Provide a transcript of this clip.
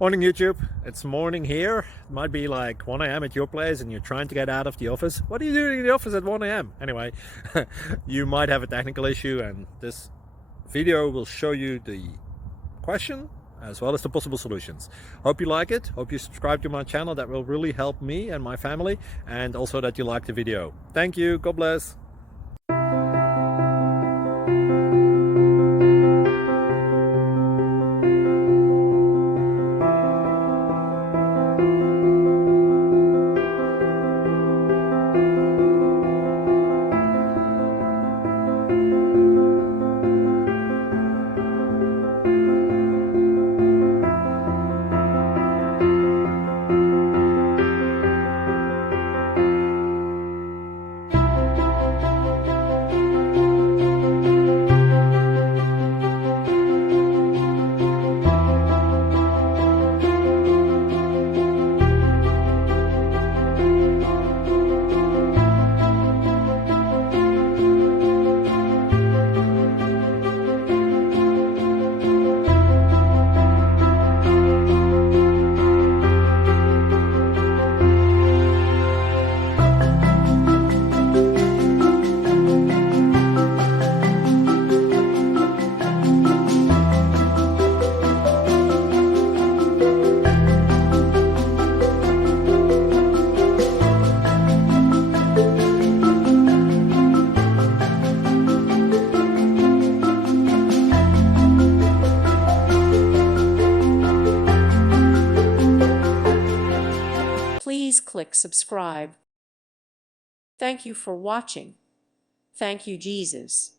Morning YouTube, it's morning here. It might be like 1 a.m. at your place and you're trying to get out of the office. What are you doing in the office at 1 a.m.? Anyway, you might have a technical issue and this video will show you the question as well as the possible solutions. Hope you like it, hope you subscribe to my channel. That will really help me and my family, and also that you like the video. Thank you, God bless. Please click subscribe. Thank you for watching. Thank you, Jesus.